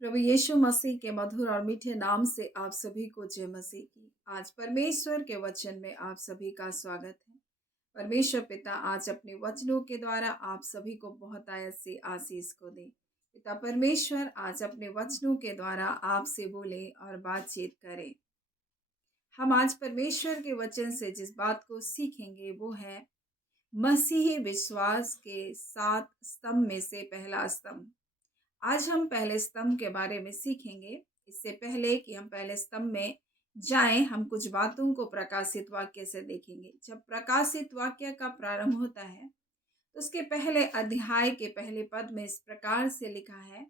प्रभु यीशु मसीह के मधुर और मीठे नाम से आप सभी को जय मसीह की। आज परमेश्वर के वचन में आप सभी का स्वागत है। परमेश्वर पिता आज अपने वचनों के द्वारा आप सभी को बहुत आयत से आशीष को दे। पिता परमेश्वर आज अपने वचनों के द्वारा आपसे बोले और बातचीत करें। हम आज परमेश्वर के वचन से जिस बात को सीखेंगे वो है मसीही विश्वास के 7 स्तंभ में से पहला स्तंभ। आज हम पहले स्तंभ के बारे में सीखेंगे। इससे पहले कि हम पहले स्तंभ में जाएं, हम कुछ बातों को प्रकाशित वाक्य से देखेंगे। जब प्रकाशित वाक्य का प्रारंभ होता है तो उसके पहले अध्याय के पहले पद में इस प्रकार से लिखा है,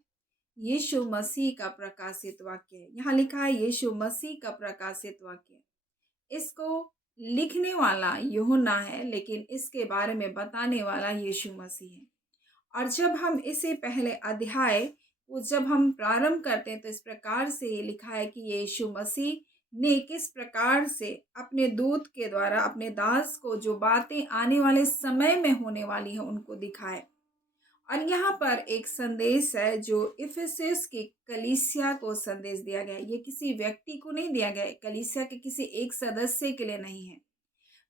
यीशु मसीह का प्रकाशित वाक्य। यहाँ लिखा है यीशु मसीह का प्रकाशित वाक्य। इसको लिखने वाला यूहन्ना है, लेकिन इसके बारे में बताने वाला यीशु मसीह है। और जब हम इसे पहले अध्याय को जब हम प्रारंभ करते हैं तो इस प्रकार से ये लिखा है कि यीशु मसीह ने किस प्रकार से अपने दूत के द्वारा अपने दास को जो बातें आने वाले समय में होने वाली हैं उनको दिखाए। और यहाँ पर एक संदेश है जो इफिसस की कलीसिया को संदेश दिया गया है। ये किसी व्यक्ति को नहीं दिया गया है, कलीसिया के किसी एक सदस्य के लिए नहीं है,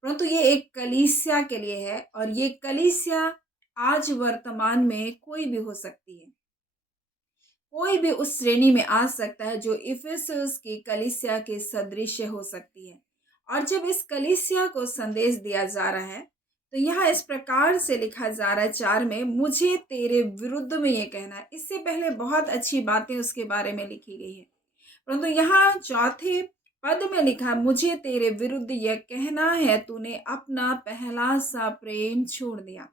परंतु ये एक कलीसिया के लिए है। और ये कलीसिया आज वर्तमान में कोई भी हो सकती है, कोई भी उस श्रेणी में आ सकता है जो इफिसस की कलीसिया के सदृश हो सकती है। और जब इस कलीसिया को संदेश दिया जा रहा है तो यहाँ इस प्रकार से लिखा जा रहा है 4 में, मुझे तेरे विरुद्ध में ये कहना है। इससे पहले बहुत अच्छी बातें उसके बारे में लिखी गई है, परंतु यहाँ चौथे पद में लिखा, मुझे तेरे विरुद्ध यह कहना है, तूने अपना पहला सा प्रेम छोड़ दिया।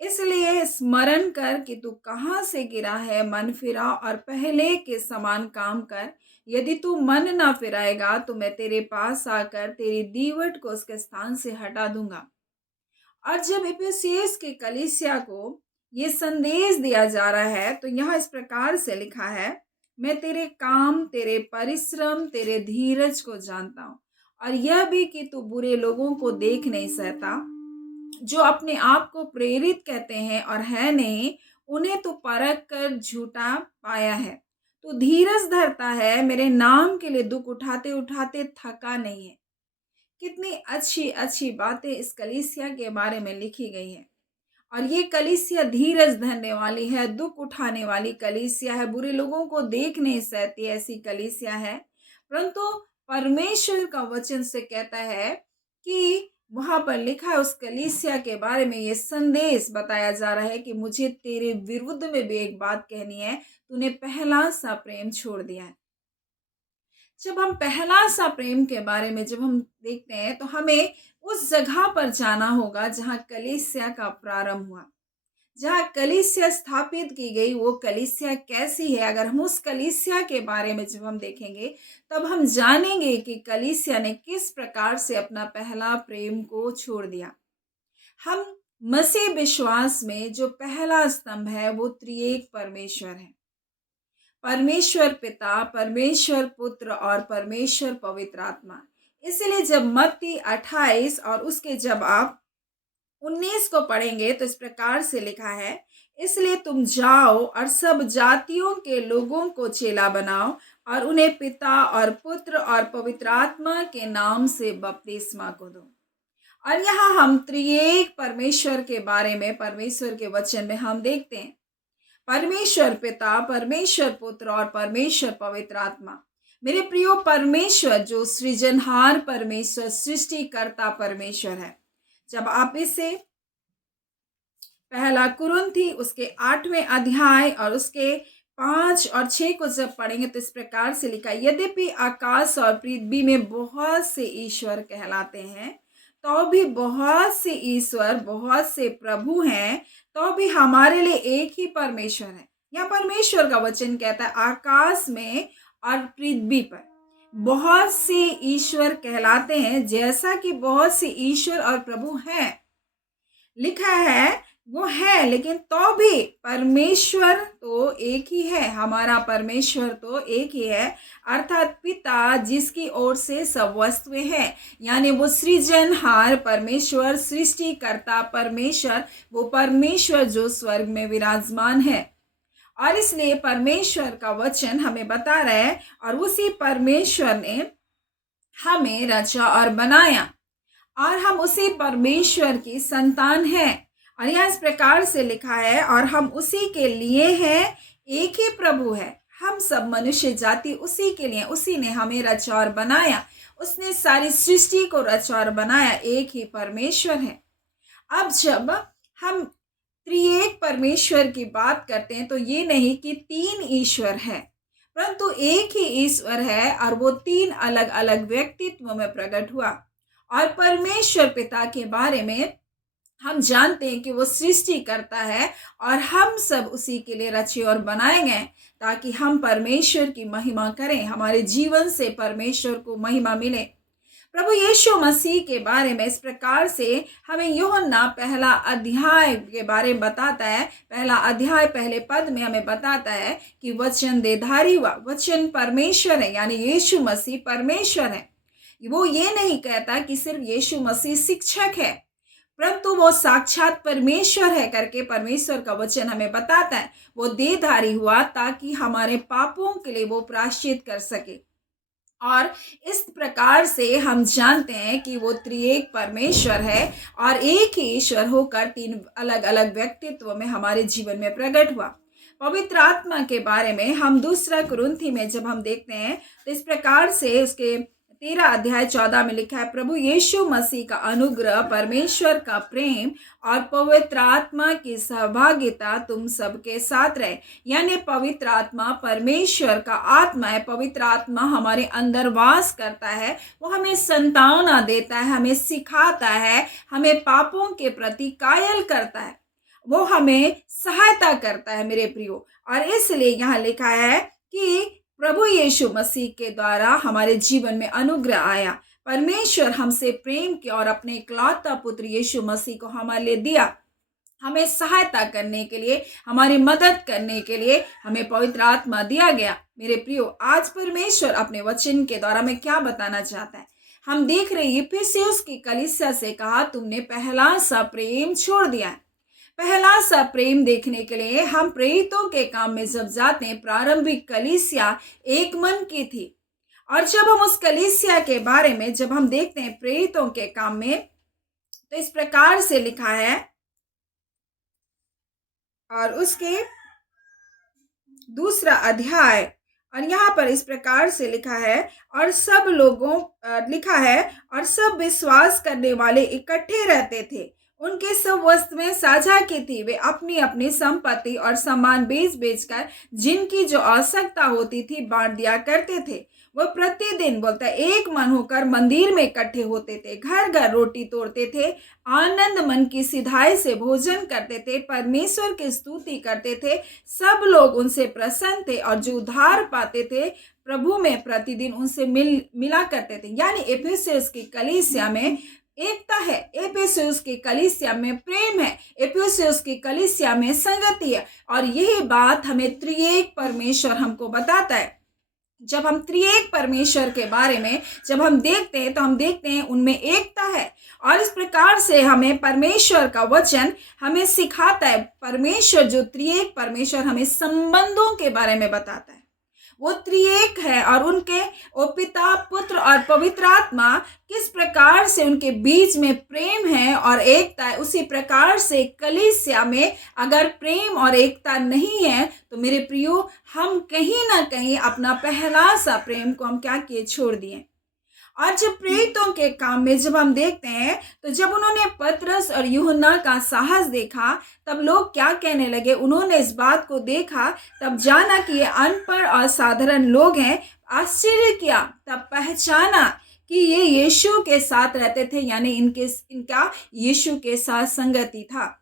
इसलिए स्मरण कर कि तू कहाँ से गिरा है, मन फिरा और पहले के समान काम कर। यदि तू मन ना फिराएगा तो मैं तेरे पास आकर तेरी दीवट को उसके स्थान से हटा दूंगा। और जब इफिसियस के कलीसिया को ये संदेश दिया जा रहा है तो यहाँ इस प्रकार से लिखा है, मैं तेरे काम, तेरे परिश्रम, तेरे धीरज को जानता हूँ, और यह भी कि तू बुरे लोगों को देख नहीं सहता, जो अपने आप को प्रेरित कहते हैं और है नहीं, उन्हें तो परख कर झूठा पाया है। तो धीरज धरता है, मेरे नाम के लिए दुख उठाते उठाते थका नहीं है। कितनी अच्छी अच्छी बातें इस कलीसिया के बारे में लिखी गई हैं। और ये कलीसिया धीरज धरने वाली है, दुख उठाने वाली कलीसिया है, बुरे लोगों को देख नहीं सहती ऐसी कलीसिया है। परंतु परमेश्वर का वचन से कहता है कि वहां पर लिखा है, उस कलीसिया के बारे में ये संदेश बताया जा रहा है कि मुझे तेरे विरुद्ध में भी एक बात कहनी है, तूने पहला सा प्रेम छोड़ दिया है। जब हम पहला सा प्रेम के बारे में जब हम देखते हैं तो हमें उस जगह पर जाना होगा जहाँ कलीसिया का प्रारंभ हुआ, जहाँ कलीसिया स्थापित की गई। वो कलीसिया कैसी है, अगर हम उस कलीसिया के बारे में जब हम देखेंगे तब हम जानेंगे कि कलीसिया ने किस प्रकार से अपना पहला प्रेम को छोड़ दिया। हम मसीह विश्वास में जो पहला स्तंभ है वो त्रिएक परमेश्वर है, परमेश्वर पिता, परमेश्वर पुत्र और परमेश्वर पवित्र आत्मा। इसलिए जब मत्ती 28 और उसके जब आप 19 को पढ़ेंगे तो इस प्रकार से लिखा है, इसलिए तुम जाओ और सब जातियों के लोगों को चेला बनाओ और उन्हें पिता और पुत्र और पवित्र आत्मा के नाम से बपतिस्मा को दो। और यहाँ हम त्रिएक परमेश्वर के बारे में परमेश्वर के वचन में हम देखते हैं, परमेश्वर पिता, परमेश्वर पुत्र और परमेश्वर पवित्र आत्मा। मेरे प्रियो, परमेश्वर जो सृजनहार परमेश्वर, सृष्टिकर्ता परमेश्वर है। जब आप इसे पहला कुरिन्थी उसके 8वें अध्याय और उसके 5 और 6 को जब पढ़ेंगे तो इस प्रकार से लिखा, यद्यपि आकाश और पृथ्वी में बहुत से ईश्वर कहलाते हैं, तो भी बहुत से ईश्वर, बहुत से प्रभु हैं, तो भी हमारे लिए एक ही परमेश्वर है। यहाँ परमेश्वर का वचन कहता है, आकाश में और पृथ्वी पर बहुत से ईश्वर कहलाते हैं, जैसा कि बहुत से ईश्वर और प्रभु हैं। लिखा है वो है, लेकिन तो भी परमेश्वर तो एक ही है, हमारा परमेश्वर तो एक ही है, अर्थात पिता जिसकी ओर से सब वस्तुएं हैं। यानी वो सृजनहार परमेश्वर, सृष्टिकर्ता परमेश्वर, वो परमेश्वर जो स्वर्ग में विराजमान है। और इसलिए परमेश्वर का वचन हमें बता रहा है, और उसी परमेश्वर ने हमें रचा और बनाया, और हम उसी परमेश्वर की संतान हैं। और यह इस प्रकार से लिखा है, और हम उसी के लिए हैं, एक ही प्रभु है, हम सब मनुष्य जाति उसी के लिए, उसी ने हमें रचा और बनाया, उसने सारी सृष्टि को रचा और बनाया, एक ही परमेश्वर है। अब जब हम त्रिएक परमेश्वर की बात करते हैं तो ये नहीं कि तीन ईश्वर है, परंतु एक ही ईश्वर है, और वो तीन अलग अलग व्यक्तित्व में प्रकट हुआ। और परमेश्वर पिता के बारे में हम जानते हैं कि वो सृष्टि करता है, और हम सब उसी के लिए रचे और बनाए गए, ताकि हम परमेश्वर की महिमा करें, हमारे जीवन से परमेश्वर को महिमा मिले। प्रभु यीशु मसीह के बारे में इस प्रकार से हमें यूहन्ना पहला अध्याय के बारे में बताता है। पहला अध्याय पहले पद में हमें बताता है कि वचन देहधारी हुआ। वचन परमेश्वर है, यानी यीशु मसीह परमेश्वर है। वो ये नहीं कहता कि सिर्फ यीशु मसीह शिक्षक है, परंतु वो साक्षात परमेश्वर है करके परमेश्वर का वचन हमें बताता है। वो देहधारी हुआ ताकि हमारे पापों के लिए वो प्रायश्चित कर सके। और इस प्रकार से हम जानते हैं कि वो त्रिएक परमेश्वर है, और एक ही ईश्वर होकर तीन अलग अलग व्यक्तित्व में हमारे जीवन में प्रकट हुआ। पवित्र आत्मा के बारे में हम दूसरा कुरिन्थी में जब हम देखते हैं तो इस प्रकार से उसके 13 अध्याय 14 में लिखा है, प्रभु यीशु मसीह का अनुग्रह, परमेश्वर का प्रेम और पवित्र आत्मा की सहभागिता तुम सबके साथ रहे। यानी पवित्र आत्मा परमेश्वर का आत्मा है। पवित्र आत्मा हमारे अंदर वास करता है, वो हमें संतावना देता है, हमें सिखाता है, हमें पापों के प्रति कायल करता है, वो हमें सहायता करता है मेरे प्रियो। और इसलिए यहाँ लिखा है कि प्रभु यीशु मसीह के द्वारा हमारे जीवन में अनुग्रह आया। परमेश्वर हमसे प्रेम किया और अपने इकलौता पुत्र यीशु मसीह को हमारे लिए दिया, हमें सहायता करने के लिए, हमारी मदद करने के लिए हमें पवित्र आत्मा दिया गया। मेरे प्रियो, आज परमेश्वर अपने वचन के द्वारा में क्या बताना चाहता है? हम देख रहे हैं इफिसियुस की कलीसिया से कहा, तुमने पहला सा प्रेम छोड़ दिया है। पहला सा प्रेम देखने के लिए हम प्रेरितों के काम में जब जाते हैं, प्रारंभिक कलीसिया एक मन की थी। और जब हम उस कलीसिया के बारे में जब हम देखते हैं प्रेरितों के काम में, तो इस प्रकार से लिखा है, और उसके दूसरा अध्याय, और यहाँ पर इस प्रकार से लिखा है, और सब लोगों लिखा है, और सब विश्वास करने वाले इकट्ठे रहते थे, उनके सब वस्तुएं साझा की थी, वे अपनी अपनी संपत्ति और सामान बेच बेचकर जिनकी जो आवश्यकता होती थी बांट दिया करते थे। वह प्रतिदिन बोलता है एक मन होकर मंदिर में इकट्ठे होते थे, घर घर रोटी तोड़ते थे, आनंद मन की सिधाई से भोजन करते थे, परमेश्वर की स्तुति करते थे। सब लोग उनसे प्रसन्न थे, और जो उद्धार पाते थे प्रभु में प्रतिदिन उनसे मिला करते थे। यानी इफिसियुस की कलीसिया में एकता है, इफिसियुस की कलीसिया में प्रेम है, इफिसियुस की कलीसिया में संगति है। और यही बात हमें त्रिएक परमेश्वर हमको बताता है। जब हम त्रिएक परमेश्वर के बारे में जब हम देखते हैं तो हम देखते हैं उनमें एकता है। और इस प्रकार से हमें परमेश्वर का वचन हमें सिखाता है। परमेश्वर जो त्रिएक परमेश्वर हमें संबंधों के बारे में बताता है। वो त्रिएक है, और उनके वो पिता, पुत्र और पवित्र आत्मा किस प्रकार से उनके बीच में प्रेम है और एकता है। उसी प्रकार से कलीसिया में अगर प्रेम और एकता नहीं है तो मेरे प्रियो, हम कहीं ना कहीं अपना पहला सा प्रेम को हम क्या किए, छोड़ दिए। और जब प्रेरितों के काम में जब हम देखते हैं तो जब उन्होंने पतरस और यूहन्ना का साहस देखा, तब लोग क्या कहने लगे। उन्होंने इस बात को देखा, तब जाना कि ये अनपढ़ और साधारण लोग हैं। आश्चर्य किया, तब पहचाना कि ये यीशु के साथ रहते थे, यानी इनका यीशु के साथ संगति था।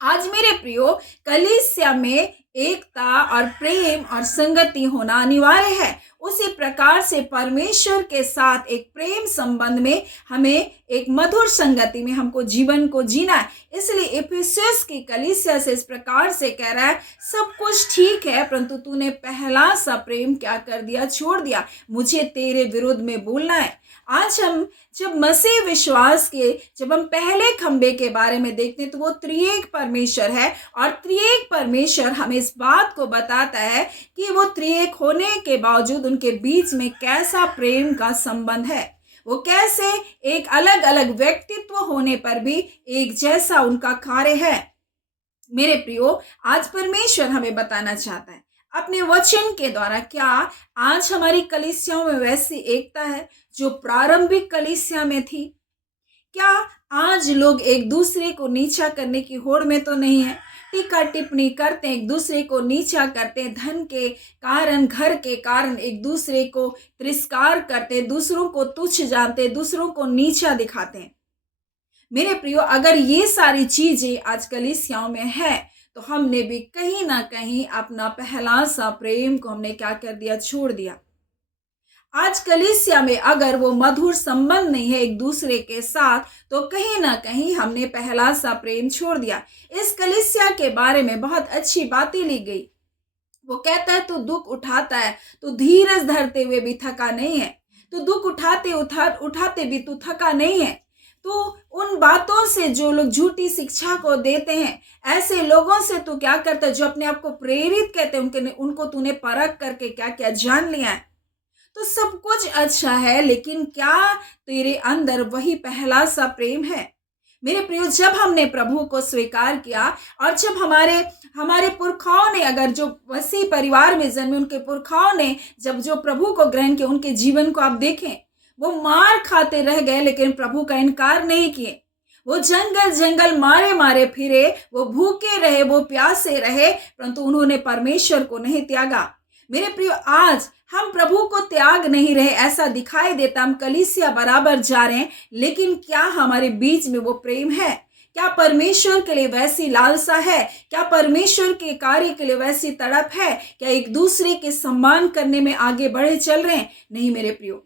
आज मेरे प्रियो, कलीसिया में एकता और प्रेम और संगति होना अनिवार्य है। उसी प्रकार से परमेश्वर के साथ एक प्रेम संबंध में हमें एक मधुर संगति में हमको जीवन को जीना है। इसलिए इफिसियस की कलीसिया से इस प्रकार से कह रहा है, सब कुछ ठीक है, परंतु तूने पहला सा प्रेम क्या कर दिया, छोड़ दिया। मुझे तेरे विरुद्ध में बोलना है। आज हम जब मसीह विश्वास के जब हम पहले खंबे के बारे में देखते हैं तो वो त्रिएक परमेश्वर है, और त्रिएक परमेश्वर हमें इस बात को बताता है कि वो त्रिएक होने के बावजूद उनके बीच में कैसा प्रेम का संबंध है। वो कैसे एक अलग अलग व्यक्तित्व होने पर भी एक जैसा उनका कार्य है। मेरे प्रियो, आज परमेश्वर हमें बताना चाहता है अपने वचन के द्वारा, क्या आज हमारी कलीसियाओं में वैसी एकता है जो प्रारंभिक कलीसिया में थी? क्या आज लोग एक दूसरे को नीचा करने की होड़ में तो नहीं है? टीका टिप्पणी करते हैं, एक दूसरे को नीचा करते हैं, धन के कारण, घर के कारण एक दूसरे को तिरस्कार करते हैं, दूसरों को तुच्छ जानते हैं, दूसरों को नीचा दिखाते हैं। मेरे प्रियो, अगर ये सारी चीजें आज कलीसियाओं में है तो हमने भी कहीं ना कहीं अपना पहला सा प्रेम को हमने क्या कर दिया, छोड़ दिया। आज कलीसिया में अगर वो मधुर संबंध नहीं है एक दूसरे के साथ, तो कहीं ना कहीं हमने पहला सा प्रेम छोड़ दिया। इस कलीसिया के बारे में बहुत अच्छी बातें ली गई। वो कहता है, तू दुख उठाता है तो धीरज धरते हुए भी थका नहीं है, तू दुख उठाते भी तू थका नहीं है। तो उन बातों से जो लोग झूठी शिक्षा को देते हैं, ऐसे लोगों से तू क्या करता है, जो अपने आप को प्रेरित कहते हैं, उनको तूने परख करके क्या क्या जान लिया है। तो सब कुछ अच्छा है, लेकिन क्या तेरे अंदर वही पहला सा प्रेम है? मेरे प्रियो, जब हमने प्रभु को स्वीकार किया और जब हमारे पुरखाओं ने, अगर जो मसीह परिवार में जन्मे उनके पुरखाओं ने जब जो प्रभु को ग्रहण किया, उनके जीवन को आप देखें, वो मार खाते रह गए लेकिन प्रभु का इनकार नहीं किए। वो जंगल जंगल मारे मारे फिरे, वो भूखे रहे, वो प्यासे रहे, परंतु उन्होंने परमेश्वर को नहीं त्यागा। मेरे प्रियो, आज हम प्रभु को त्याग नहीं रहे, ऐसा दिखाई देता, हम कलीसिया बराबर जा रहे हैं, लेकिन क्या हमारे बीच में वो प्रेम है? क्या परमेश्वर के लिए वैसी लालसा है? क्या परमेश्वर के कार्य के लिए वैसी तड़प है? क्या एक दूसरे के सम्मान करने में आगे बढ़े चल रहे हैं? नहीं मेरे प्रियो,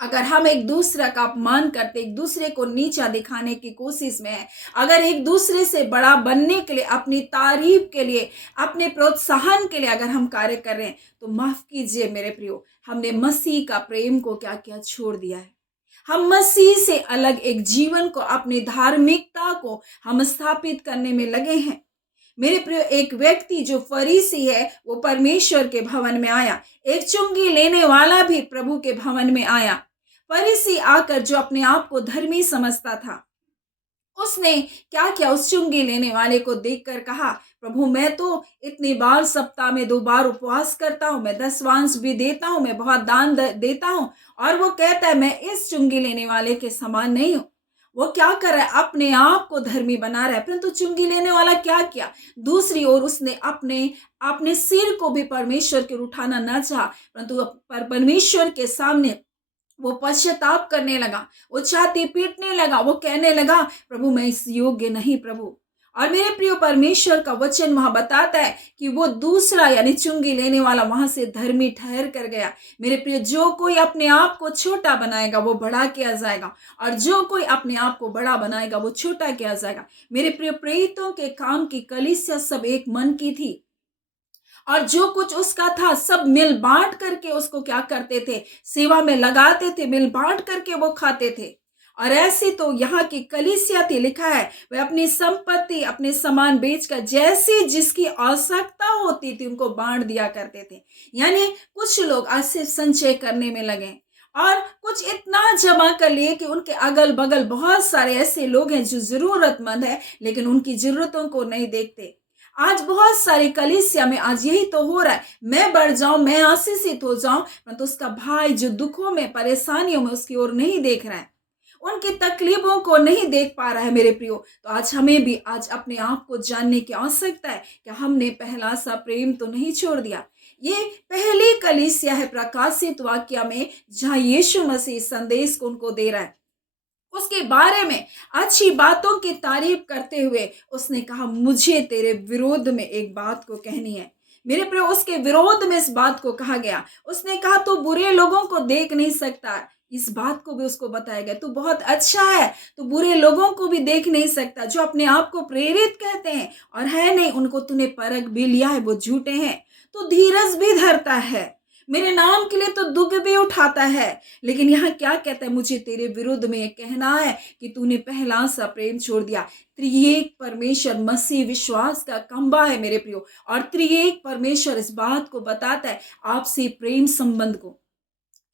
अगर हम एक दूसरे का अपमान करते, एक दूसरे को नीचा दिखाने की कोशिश में है, अगर एक दूसरे से बड़ा बनने के लिए, अपनी तारीफ के लिए, अपने प्रोत्साहन के लिए अगर हम कार्य कर रहे हैं, तो माफ कीजिए मेरे प्रियो, हमने मसीह का प्रेम को क्या क्या छोड़ दिया है। हम मसीह से अलग एक जीवन को, अपनी धार्मिकता को हम स्थापित करने में लगे हैं। मेरे प्रियो, एक व्यक्ति जो फरीसी है वो परमेश्वर के भवन में आया, एक चुंगी लेने वाला भी प्रभु के भवन में आया। फरीसी आकर जो अपने आप को धर्मी समझता था, उसने क्या किया, उस चुंगी लेने वाले को देखकर कहा, प्रभु मैं तो इतनी बार सप्ताह में 2 बार उपवास करता हूँ, मैं दशवांश भी देता हूँ, मैं बहुत दान देता हूँ, और वो कहता है मैं इस चुंगी लेने वाले के समान नहीं हूँ। वो क्या कर रहा है, अपने आप को धर्मी बना रहा है। परंतु चुंगी लेने वाला क्या किया, दूसरी ओर उसने अपने सिर को भी परमेश्वर के उठाना न चाहा, परंतु परमेश्वर के सामने वो पश्चाताप करने लगा, वो छाती पीटने लगा, वो कहने लगा, प्रभु मैं इस योग्य नहीं प्रभु। और मेरे प्रियो, परमेश्वर का वचन वहां बताता है कि वो दूसरा यानी चुंगी लेने वाला वहां से धर्मी ठहर कर गया। मेरे प्रियो, जो कोई अपने आप को छोटा बनाएगा वो बड़ा किया जाएगा, और जो कोई अपने आप को बड़ा बनाएगा वो छोटा किया जाएगा। मेरे प्रियो, प्रेरितों के काम की कलीसिया सब एक मन की थी, और जो कुछ उसका था सब मिल बांट करके उसको क्या करते थे, सेवा में लगाते थे, मिल बांट करके वो खाते थे। और ऐसी तो यहाँ की कलीसिया थी, लिखा है वे अपनी संपत्ति, अपने सामान बेचकर जैसी जिसकी आवश्यकता होती थी उनको बांट दिया करते थे। यानी कुछ लोग आज सिर्फ संचय करने में लगे, और कुछ इतना जमा कर लिए कि उनके अगल बगल बहुत सारे ऐसे लोग हैं जो जरूरतमंद है, लेकिन उनकी जरूरतों को नहीं देखते। आज बहुत सारी कलीसिया में आज यही तो हो रहा है, मैं बढ़ जाऊं, मैं आशीषित हो जाऊं, परंतु उसका भाई जो दुखों में, परेशानियों में, उसकी ओर नहीं देख रहा है, उनकी तकलीफों को नहीं देख पा रहा है। मेरे प्रियो, तो आज हमें भी आज अपने आप को जानने की आवश्यकता है कि हमने पहला सा प्रेम तो नहीं छोड़ दिया। ये पहली कलीसिया है प्रकाशित वाक्य में, जहां यीशु मसीह संदेश को उनको दे रहा है, उसके बारे में अच्छी बातों की तारीफ करते हुए उसने कहा, मुझे तेरे विरोध में एक बात को कहनी है। मेरे प्रियो, उसके विरोध में इस बात को कहा गया। उसने कहा, तू बुरे लोगों को देख नहीं सकता, इस बात को भी उसको बताया गया। तू बहुत अच्छा है, तू बुरे लोगों को भी देख नहीं सकता, जो अपने आप को प्रेरित कहते हैं और है नहीं, उनको तूने परख भी लिया है, वो झूठे हैं। तू धीरज भी धरता है, मेरे नाम के लिए तो दुख भी उठाता है। लेकिन यहाँ क्या कहता है, मुझे तेरे विरुद्ध में ये कहना है कि तूने पहला सा प्रेम छोड़ दिया। त्रिएक परमेश्वर मसीह विश्वास का खंभा है मेरे प्रियो, और त्रिएक परमेश्वर इस बात को बताता है, आपसी प्रेम संबंध को,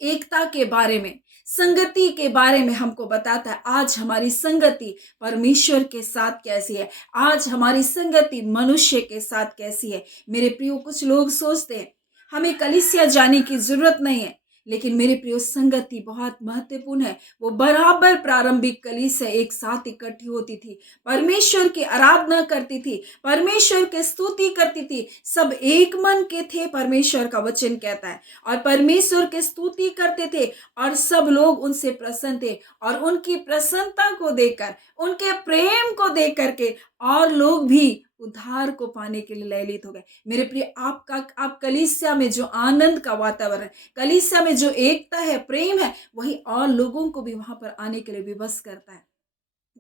एकता के बारे में, संगति के बारे में हमको बताता है। आज हमारी संगति परमेश्वर के साथ कैसी है, आज हमारी संगति मनुष्य के साथ कैसी है। मेरे प्रियो, कुछ लोग सोचते हैं हमें कलीसिया जाने की जरूरत नहीं है, लेकिन मेरे प्रियो, संगति बहुत महत्वपूर्ण है। वो बराबर प्रारंभिक कलीसिया एक साथ इकट्ठी होती थी, परमेश्वर की आराधना करती थी, परमेश्वर की स्तुति करती थी, सब एक मन के थे, परमेश्वर का वचन कहता है, और परमेश्वर की स्तुति करते थे, और सब लोग उनसे प्रसन्न थे। और उनकी प्रसन्नता को देखकर, उनके प्रेम को देख करके और लोग भी उद्धार को पाने के लिए लयलित हो गए। मेरे प्रिय, आप कलीसिया में जो आनंद का वातावरण, कलीसिया में जो एकता है, प्रेम है, वही और लोगों को भी वहां पर आने के लिए विवश करता है।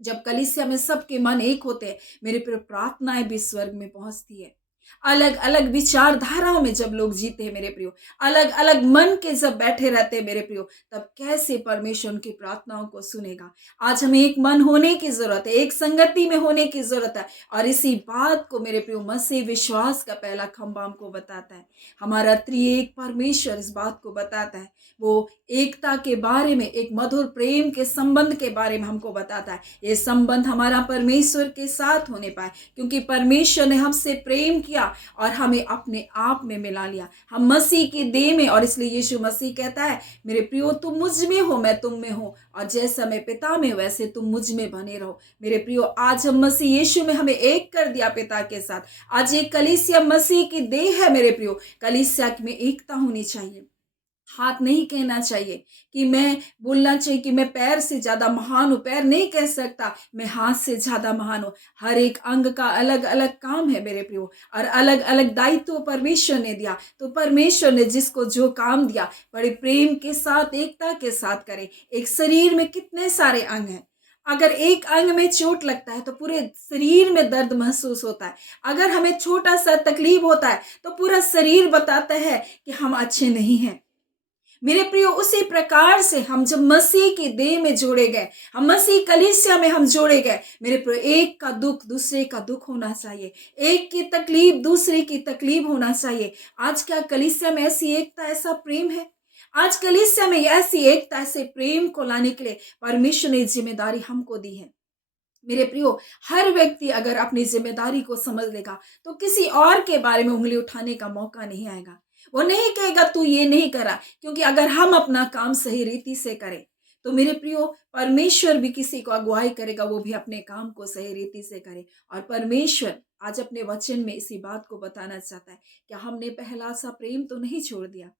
जब कलीसिया में सबके मन एक होते हैं, मेरे प्रिय, प्रार्थनाएं भी स्वर्ग में पहुंचती है। अलग अलग विचारधाराओं में जब लोग जीते हैं मेरे प्रियो, अलग अलग मन के जब बैठे रहते हैं मेरे प्रियो, तब कैसे परमेश्वर उनकी प्रार्थनाओं को सुनेगा। आज हमें एक मन होने की जरूरत है, एक संगति में होने की जरूरत है, और इसी बात को मेरे प्रियो मसीह विश्वास का पहला खंभा हमको बताता है। हमारा त्रिएक परमेश्वर इस बात को बताता है, वो एकता के बारे में, एक मधुर प्रेम के संबंध के बारे में हमको बताता है। ये संबंध हमारा परमेश्वर के साथ होने पाए, क्योंकि परमेश्वर ने हमसे प्रेम किया और हमें अपने आप में मिला लिया, हम मसीह की देह में। और इसलिए यीशु मसीह कहता है, मेरे प्रियो, तुम मुझ में हो, मैं तुम में हूं, और जैसा मैं पिता में वैसे तुम मुझ में बने रहो। मेरे प्रियो, आज हम मसीह यीशु में हमें एक कर दिया पिता के साथ। आज एक कलीसिया मसीह की देह है मेरे प्रियो, कलीसिया में एकता होनी चाहिए। हाथ नहीं कहना चाहिए कि मैं, बोलना चाहिए कि मैं पैर से ज्यादा महान हूं, पैर नहीं कह सकता मैं हाथ से ज्यादा महान हूं। हर एक अंग का अलग अलग काम है मेरे प्रियो, और अलग अलग दायित्व परमेश्वर ने दिया। तो परमेश्वर ने जिसको जो काम दिया, बड़े प्रेम के साथ, एकता के साथ करे। एक शरीर में कितने सारे अंग हैं, अगर एक अंग में चोट लगता है तो पूरे शरीर में दर्द महसूस होता है। अगर हमें छोटा सा तकलीफ होता है तो पूरा शरीर बताता है कि हम अच्छे नहीं हैं। मेरे प्रियो, उसी प्रकार से हम जब मसीह की देह में जोड़े गए, हम मसीह कलीसिया में हम जोड़े गए, मेरे प्रियो, एक का दुख दूसरे का दुख होना चाहिए, एक की तकलीफ दूसरे की तकलीफ होना चाहिए। आज क्या कलीसिया में ऐसी एकता, ऐसा प्रेम है? आज कलीसिया में ऐसी एकता, ऐसे प्रेम को लाने के लिए परमेश्वर ने जिम्मेदारी हमको दी है। मेरे प्रियो, हर व्यक्ति अगर अपनी जिम्मेदारी को समझ लेगा तो किसी और के बारे में उंगली उठाने का मौका नहीं आएगा। वो नहीं कहेगा तू ये नहीं करा, क्योंकि अगर हम अपना काम सही रीति से करें तो मेरे प्रियो, परमेश्वर भी किसी को अगुवाई करेगा, वो भी अपने काम को सही रीति से करे। और परमेश्वर आज अपने वचन में इसी बात को बताना चाहता है कि हमने पहला सा प्रेम तो नहीं छोड़ दिया।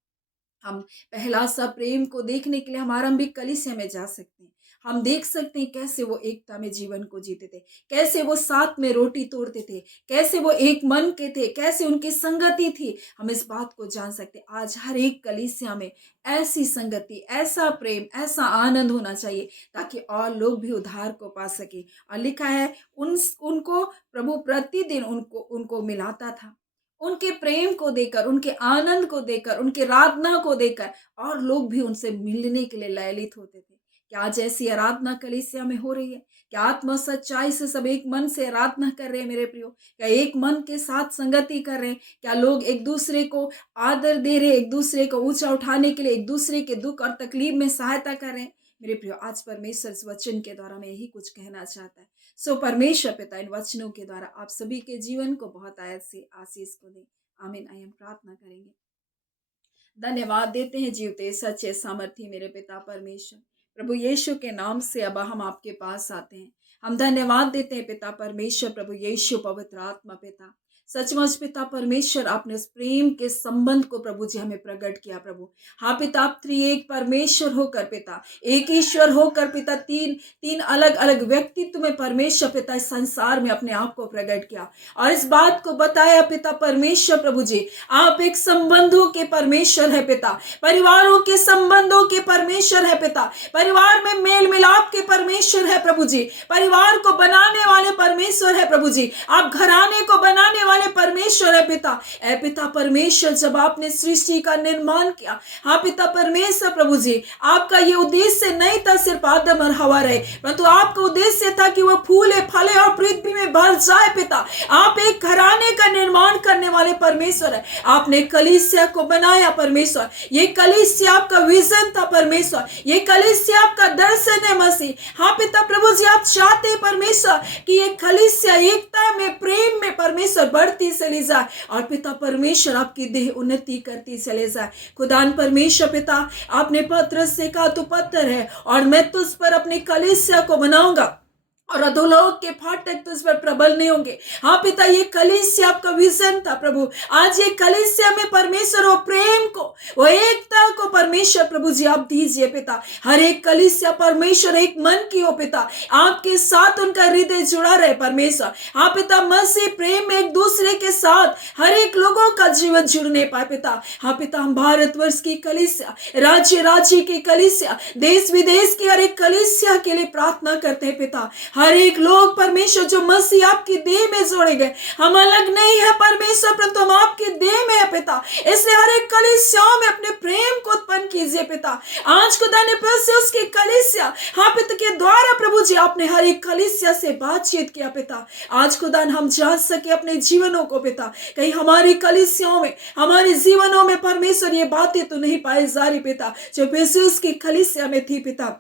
हम पहला सा प्रेम को देखने के लिए हम आरंभिक कलीसिया में जा सकते हैं। हम देख सकते हैं कैसे वो एकता में जीवन को जीते थे, कैसे वो साथ में रोटी तोड़ते थे, कैसे वो एक मन के थे, कैसे उनकी संगति थी। हम इस बात को जान सकते हैं। आज हर एक कलीसिया में ऐसी संगति, ऐसा प्रेम, ऐसा आनंद होना चाहिए, ताकि और लोग भी उद्धार को पा सके। और लिखा है, उनको प्रभु प्रतिदिन उनको उनको मिलाता था। उनके प्रेम को देकर, उनके आनंद को देकर, उनके आराधना को देकर और लोग भी उनसे मिलने के लिए लयलित होते थे। क्या आज ऐसी आराधना कलीसिया में हो रही है? क्या आत्मा सच्चाई से सब एक मन से आराधना कर रहे हैं मेरे प्रियो? क्या एक मन के साथ संगति कर रहे हैं? क्या लोग एक दूसरे को आदर दे रहे हैं, एक दूसरे को ऊंचा उठाने के लिए एक दूसरे के दुख और तकलीफ में सहायता कर रहे हैं? मेरे प्रियो, आज परमेश्वर इस वचन के द्वारा मैं यही कुछ कहना चाहता है। सो परमेश्वर पिता इन वचनों के द्वारा आप सभी के जीवन को बहुत आयत से आशीष को दे। आमीन। आइए हम प्रार्थना करेंगे। धन्यवाद देते हैं जीवते सच्चे सामर्थी मेरे पिता परमेश्वर, प्रभु यीशु के नाम से अब हम आपके पास आते हैं। हम धन्यवाद देते हैं पिता परमेश्वर, प्रभु यीशु पवित्र आत्मा पिता, सचमुच पिता परमेश्वर, आपने उस प्रेम के संबंध को प्रभु जी हमें प्रकट किया। प्रभु हाँ पिता, आप त्रिएक परमेश्वर होकर पिता, एक ईश्वर होकर पिता, तीन अलग अलग व्यक्तित्व में परमेश्वर पिता इस संसार में अपने आप को प्रकट किया और इस बात को बताया पिता परमेश्वर। प्रभु जी, आप एक संबंधों के परमेश्वर है पिता, परिवारों के संबंधों के परमेश्वर है पिता, परिवार में मेल मिलाप के परमेश्वर है प्रभु जी, परिवार को बनाने वाले परमेश्वर है प्रभु जी, आप घराने को बनाने वाले वाले परमेश्वर है पिता। ऐ पिता परमेश्वर, जब आपने सृष्टि का निर्माण किया, हाँ पिता परमेश्वर प्रभु जी, आपका ये उद्देश्य नहीं था सिर्फ आदम और हवा रहे, परंतु आपका उद्देश्य था कि वह फूले फले और पृथ्वी में भर जाए पिता। आप एक घराने का निर्माण करने वाले परमेश्वर है। आपने कलीसिया को बनाया परमेश्वर, ये कलीसिया आपका विजन था परमेश्वर, ये कलीसिया आपका दर्शन है मसीह। हाँ पिता प्रभु जी, आप चाहते हैं परमेश्वर कि ये कलीसिया एकता में, प्रेम में परमेश्वर बढ़ती चली जाए, और पिता परमेश्वर आपकी देह उन्नति करती चले जाए। खुदान परमेश्वर पिता, आपने पत्रस से कहा तू पत्थर है और मैं तुझ पर अपनी कलीसिया को बनाऊंगा और अधोलोक के फाटक तुझ पर प्रबल नहीं होंगे। हाँ पिता, ये कलीसिया आपका विजन था प्रभु। आज ये कलीसिया में परमेश्वर वो प्रेम को, वो एकता को परमेश्वर प्रभु जी आप दीजिए पिता। हर एक कलीसिया परमेश्वर एक मन की हो पिता, आपके साथ उनका हृदय जुड़ा रहे परमेश्वर। हाँ पिता, मसीह प्रेम में एक दूसरे के साथ हर एक लोगों का जीवन जुड़ने पाए पिता। हाँ पिता, हम भारतवर्ष की कलीसिया, राज्य राज्य की कलीसिया, देश विदेश की हर एक कलीसिया के लिए प्रार्थना करते हैं पिता। हर एक लोग परमेश्वर जो मसीह आपकी देह में जोड़े गए, हम अलग नहीं है परमेश्वर, परंतु हम आपकी देह में है पिता। इसलिए हर एक कलीसियाओं में अपने प्रेम को उत्पन्न कीजिए पिता। आज खुदा ने से उसकी कलीसिया, हाँ पिता के द्वारा प्रभु जी आपने हर एक कलीसिया से बातचीत किया पिता। आज खुदा हम जान सके अपने जीवनों को पिता, कहीं हमारी कलीसियाओं में, हमारे जीवनों में परमेश्वर ये बातें तो नहीं पाई जा रही पिता जो यीशु की कलीसिया में थी पिता।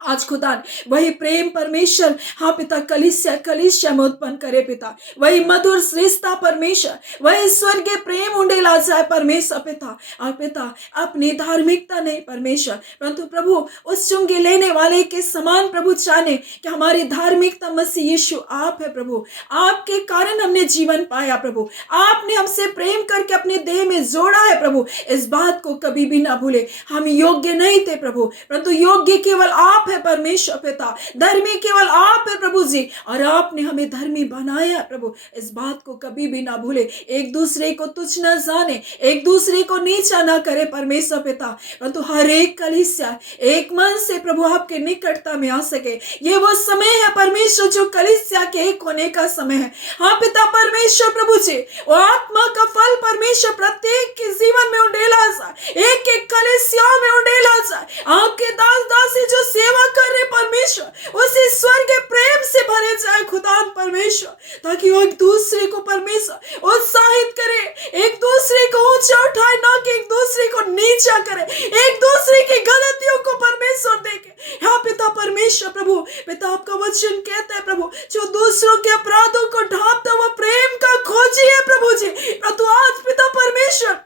आज खुदा वही प्रेम परमेश्वर, हाँ पिता, कलीसिया में उत्पन्न करे पिता। वही मधुर रिश्ता परमेश्वर, वही स्वर्गीय प्रेम उंडेला जाए परमेश्वर पिता। और पिता, अपनी धार्मिकता नहीं परमेश्वर, परंतु प्रभु उस चुंगी लेने वाले के समान प्रभु चाहने कि हमारी धार्मिकता मसीह यीशु आप है प्रभु। आपके कारण हमने जीवन पाया प्रभु, आपने हमसे प्रेम करके अपने देह में जोड़ा है प्रभु। इस बात को कभी भी ना भूले। हम योग्य नहीं थे प्रभु, परंतु योग्य केवल आप परमेश्वर पिता। धर्मी केवल आप है प्रभु जी, और आपने हमें धर्मी बनाया प्रभु। इस बात को कभी भी ना भूले। एक दूसरे को तुच्छ न जाने, एक दूसरे को नीचा ना करे परमेश्वर पिता, परंतु हर एक कलीसिया एक मन से प्रभु आपके निकटता में आ सके। ये वो समय है परमेश्वर जो कलीसिया के एक होने का समय है। हाँ पिता परमेश्वर प्रभु जी, वो आत्मा का फल परमेश्वर प्रत्येक के जीवन में उंडेला जाए, एक एक कलीसिया में उंडेला जाए। आपके दास दासी जो सेवा कर रहे परमेश्वर, उसी स्वर्ग के प्रेम से भरे जाए खुदा परमेश्वर, ताकि वो एक दूसरे को परमेश्वर उत्साहित करे, एक दूसरे को ऊंचा उठाए, ना कि एक दूसरे को नीचा करे, एक दूसरे की गलतियों को परमेश्वर देखे। हाँ पिता परमेश्वर प्रभु पिता, आपका वचन कहता है प्रभु, जो दूसरों के अपराधों को ढांपता वो प्रेम का खोजी है प्रभु जी। परंतु आज पिता परमेश्वर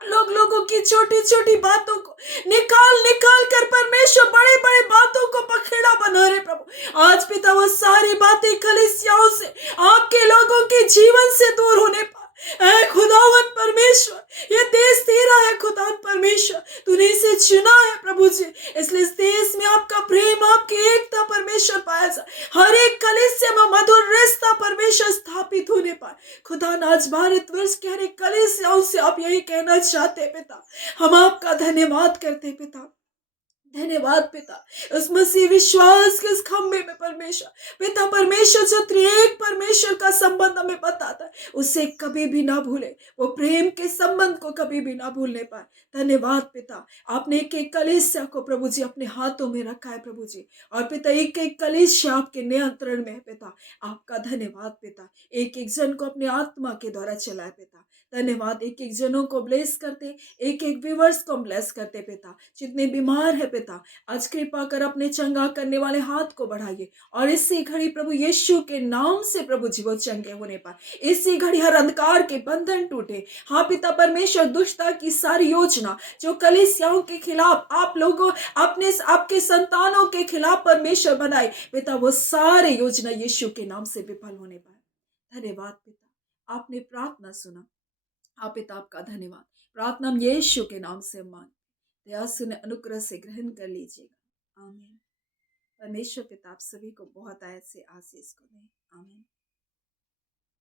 लोगों की छोटी छोटी बातों को निकाल कर परमेश्वर बड़े बड़े बातों को पखेड़ा बना रहे प्रभु। आज पिता वो सारी बातें कलीसियाओं से, आपके लोगों के जीवन से दूर होने पाए। खुदावन परमेश्वर, ये देश तेरा है खुदावन परमेश्वर, तूने इसे चुना है प्रभु जी, इसलिए इस देश में आपका प्रेम, आपकी एकता परमेश्वर पाया जाए। हर एक कलीसिया में मधुर रिश्ता परमेश्वर स्थापित होने पाए। खुदा आज भारतवर्ष के हर एक कलीसियाओं से आप यही कहना चाहते पिता, हम आपका धन्यवाद करते पिता। धन्यवाद पिता, उस मसीह विश्वास के इस खंबे में परमेश्वर पिता परमेश्वर जो त्रिएक परमेश्वर का संबंध हमें बताता है, उसे कभी भी ना भूले, वो प्रेम के संबंध को कभी भी ना भूलने पाए। धन्यवाद पिता, आपने एक एक कलीसिया को प्रभु जी अपने हाथों में रखा है प्रभु जी, और पिता एक एक कलीसिया आपके नियंत्रण में है पिता। आपका धन्यवाद पिता, एक एक जन को अपने आत्मा के द्वारा चलाए पिता। धन्यवाद, एक एक जनों को ब्लेस करते, एक एक व्यूअर्स को ब्लेस करते पिता। जितने बीमार है पिता, आज कृपा कर अपने चंगा करने वाले हाथ को बढ़ाइए, और इसी घड़ी प्रभु यीशु के नाम से प्रभु जी वो चंगे होने पाए। इसी घड़ी हर अंधकार के बंधन टूटे। हाँ पिता परमेश्वर, दुष्टता की सारी योजना जो कलीसियाओं के खिलाफ आप लोगों अपने आपके संतानों के खिलाफ परमेश्वर बनाए पिता, वो सारे योजना यीशु के नाम से विफल होने पाए। धन्यवाद पिता, आपने प्रार्थना सुना। हाँ पिता, आपका धन्यवाद। प्रार्थना हम यीशु के नाम से मान दया सुने अनुग्रह से ग्रहण कर लीजिएगा। आमीन। परमेश्वर पिता आप सभी को बहुत आयत से आशीष को दें। आमीन।